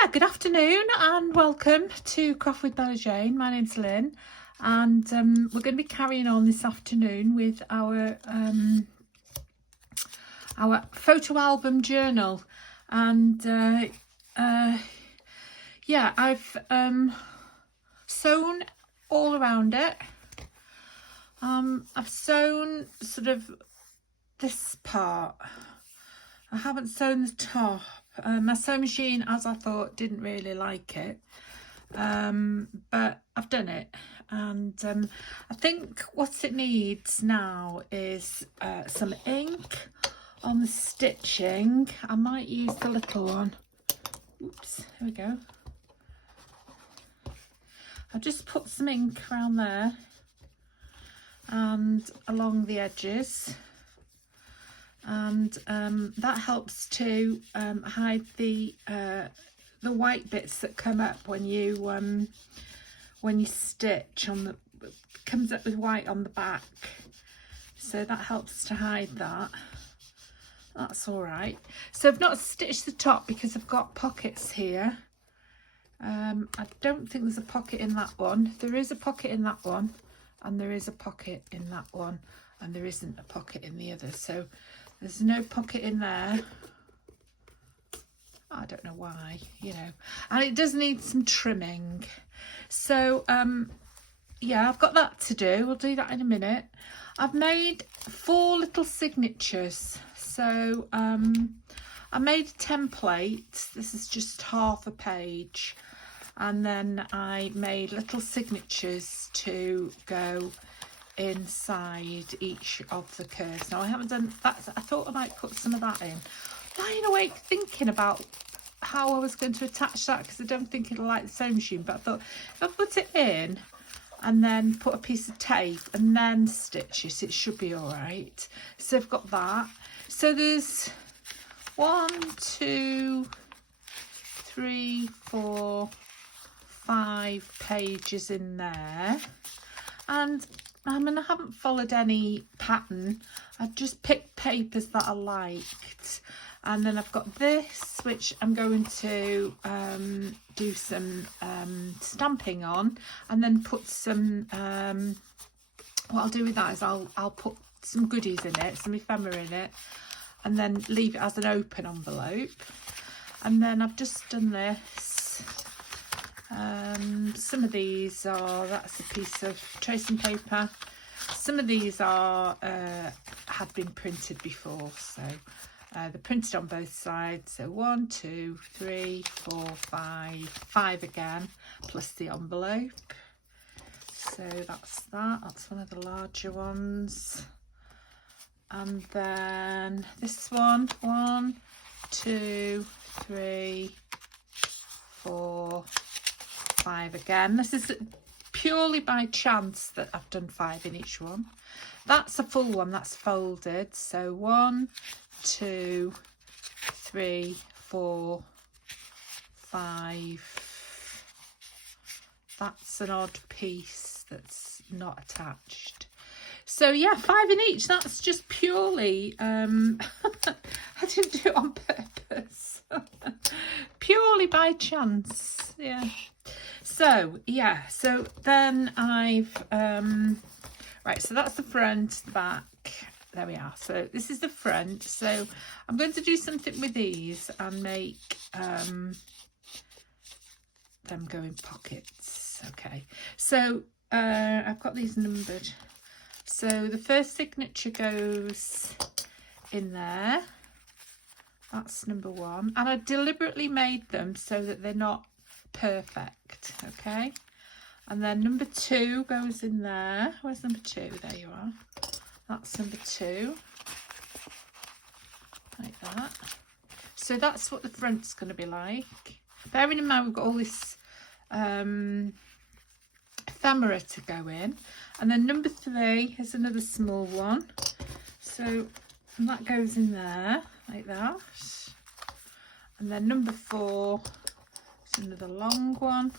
Yeah, good afternoon and welcome to Craft with Bella Jane. My name's Lynn, and we're going to be carrying on this afternoon with our photo album journal. And yeah, I've sewn all around it. I've sewn sort of this part. I haven't sewn the top. My sewing machine, as I thought, didn't really like it, but I've done it, and I think what it needs now is some ink on the stitching. I might use the little one. Oops, here we go. I've just put some ink around there and along the edges, and that helps to hide the white bits that come up when you stitch on the, comes up with white on the back, so that helps to hide that. That's all right. So I've not stitched the top because I've got pockets here. I don't think there's a pocket in that one. There is a pocket in that one, and there is a pocket in that one, and there isn't a pocket in the other. So there's no pocket in there. I don't know why, you know, and it does need some trimming. So yeah, I've got that to do. We'll do that in a minute. I've made 4 little signatures. So I made a template. This is just half a page, and then I made little signatures to go inside each of the curves. Now I haven't done that. I thought I might put some of that in. Lying awake thinking about how I was going to attach that, because I don't think it'll like the sewing machine, but I thought if I put it in and then put a piece of tape and then stitch it should be all right. So I've got that. So there's 1, 2, 3, 4, 5 pages in there, and I mean, I haven't followed any pattern. I've just picked papers that I liked, and then I've got this, which I'm going to do some stamping on, and then put some. What I'll do with that is I'll put some goodies in it, some ephemera in it, and then leave it as an open envelope. And then I've just done this. Some of these are, that's a piece of tracing paper. Some of these are had been printed before, so they're printed on both sides. So 1, 2, 3, 4, 5 again, plus the envelope. So that's that. That's one of the larger ones. And then this one, 1, 2, 3, 4, 5 again. This is purely by chance that I've done 5 in each one. That's a full one, that's folded. So 1, 2, 3, 4, 5. That's an odd piece that's not attached. So yeah, 5 in each. That's just purely I didn't do it on purpose. Purely by chance. Yeah. So yeah, so then I've right, so that's the front, the back. There we are. So this is the front. So I'm going to do something with these and make them go in pockets. Okay, so I've got these numbered. So the first signature goes in there. That's number 1, and I deliberately made them so that they're not perfect. Okay, and then number 2 goes in there. Where's number 2? There you are. That's number 2, like that. So that's what the front's going to be like. Bearing in mind we've got all this ephemera to go in, and then number 3 is another small one, so that goes in there like that. And then number 4 is another long one,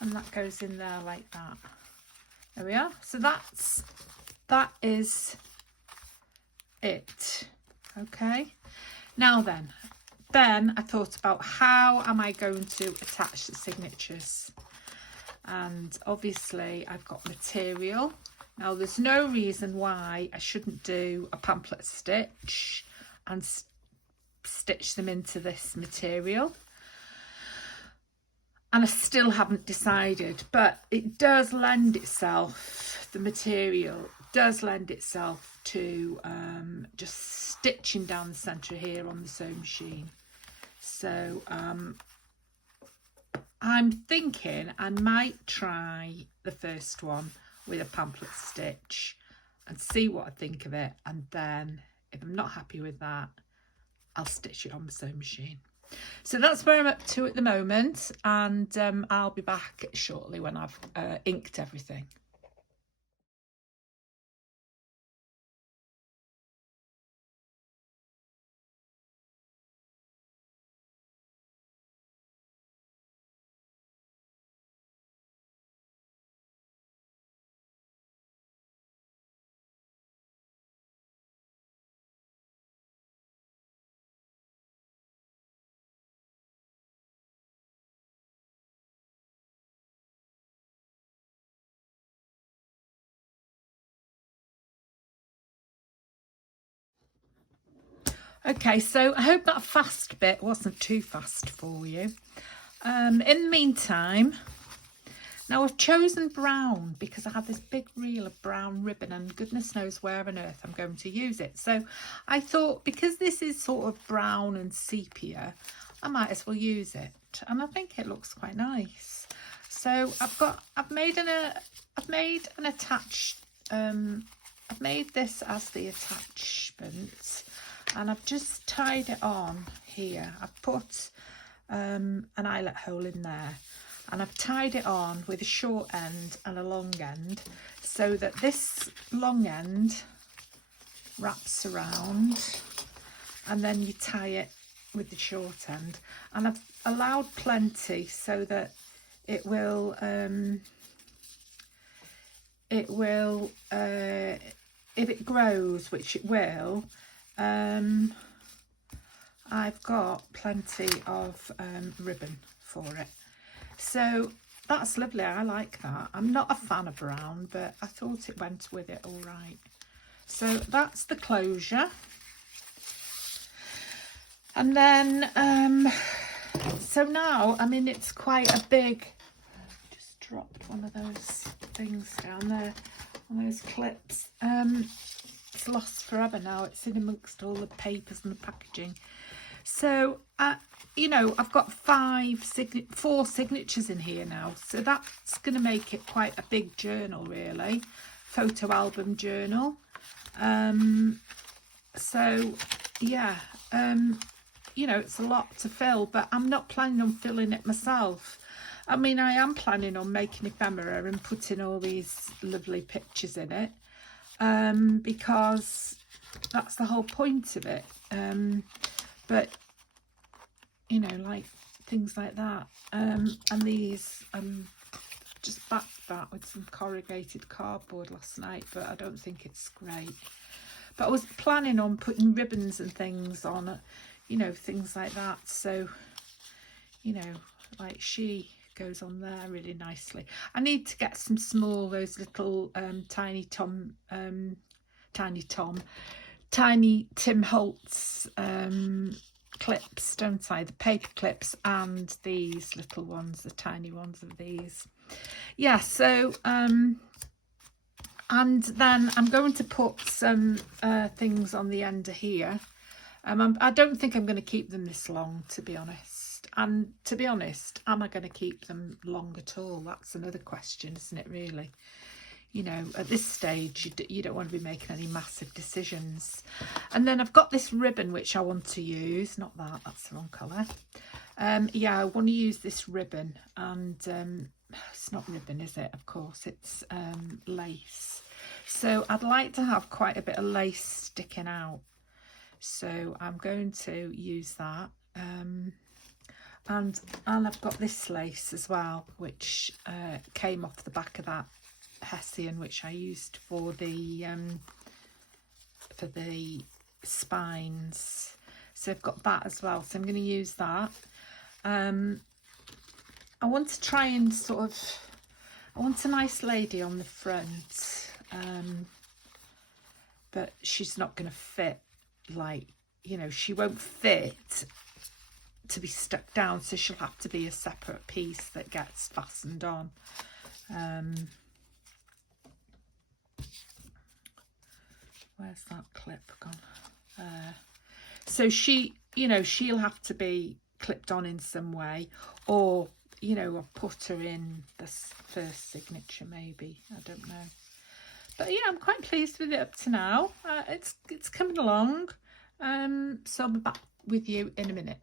and that goes in there like that. There we are. So that is it. Okay, now then, then I thought about how am I going to attach the signatures, and obviously I've got material. Now there's no reason why I shouldn't do a pamphlet stitch and stitch them into this material, and I still haven't decided, but it does lend itself, the material does lend itself to just stitching down the centre here on the sewing machine. So I'm thinking I might try the first one with a pamphlet stitch and see what I think of it, and then if I'm not happy with that, I'll stitch it on the sewing machine. So that's where I'm up to at the moment, and I'll be back shortly when I've inked everything. Okay, so I hope that fast bit wasn't too fast for you. In the meantime, now I've chosen brown because I have this big reel of brown ribbon, and goodness knows where on earth I'm going to use it. So I thought, because this is sort of brown and sepia, I might as well use it, and I think it looks quite nice. So I've made this as the attachment, and I've just tied it on here. I've put an eyelet hole in there, and I've tied it on with a short end and a long end, so that this long end wraps around, and then you tie it with the short end. And I've allowed plenty so that it will if it grows, which it will, I've got plenty of ribbon for it. So that's lovely. I like that. I'm not a fan of brown, but I thought it went with it all right. So that's the closure. And then so now, I mean, it's quite a big, just dropped one of those things down there, one of those clips. It's lost forever now. It's in amongst all the papers and the packaging. So you know, I've got 4 signatures in here now, so that's going to make it quite a big journal, really, photo album journal. So yeah, you know, it's a lot to fill, but I'm not planning on filling it myself. I mean, I am planning on making ephemera and putting all these lovely pictures in it, because that's the whole point of it. But you know, like things like that, and these, just backed that with some corrugated cardboard last night, but I don't think it's great. But I was planning on putting ribbons and things on it, you know, things like that. So, you know, like she goes on there really nicely. I need to get some small, those little Tiny Tim Holtz clips, don't I? The paper clips, and these little ones, the tiny ones of these. Yeah, so and then I'm going to put some things on the end of here. I don't think I'm going to keep them this long, to be honest. And to be honest, am I going to keep them long at all? That's another question, isn't it, really? You know, at this stage, you don't want to be making any massive decisions. And then I've got this ribbon, which I want to use. Not that, that's the wrong colour. Yeah, I want to use this ribbon. And it's not ribbon, is it? Of course, it's lace. So I'd like to have quite a bit of lace sticking out. So I'm going to use that. And I've got this lace as well, which came off the back of that Hessian, which I used for the spines. So I've got that as well. So I'm going to use that. I want to try and sort of, I want a nice lady on the front, but she's not going to fit, like, you know, she won't fit to be stuck down, so she'll have to be a separate piece that gets fastened on. Where's that clip gone? So she, you know, she'll have to be clipped on in some way, or, you know, I'll put her in this first signature maybe, I don't know. But yeah, I'm quite pleased with it up to now. It's coming along. So I'll be back with you in a minute.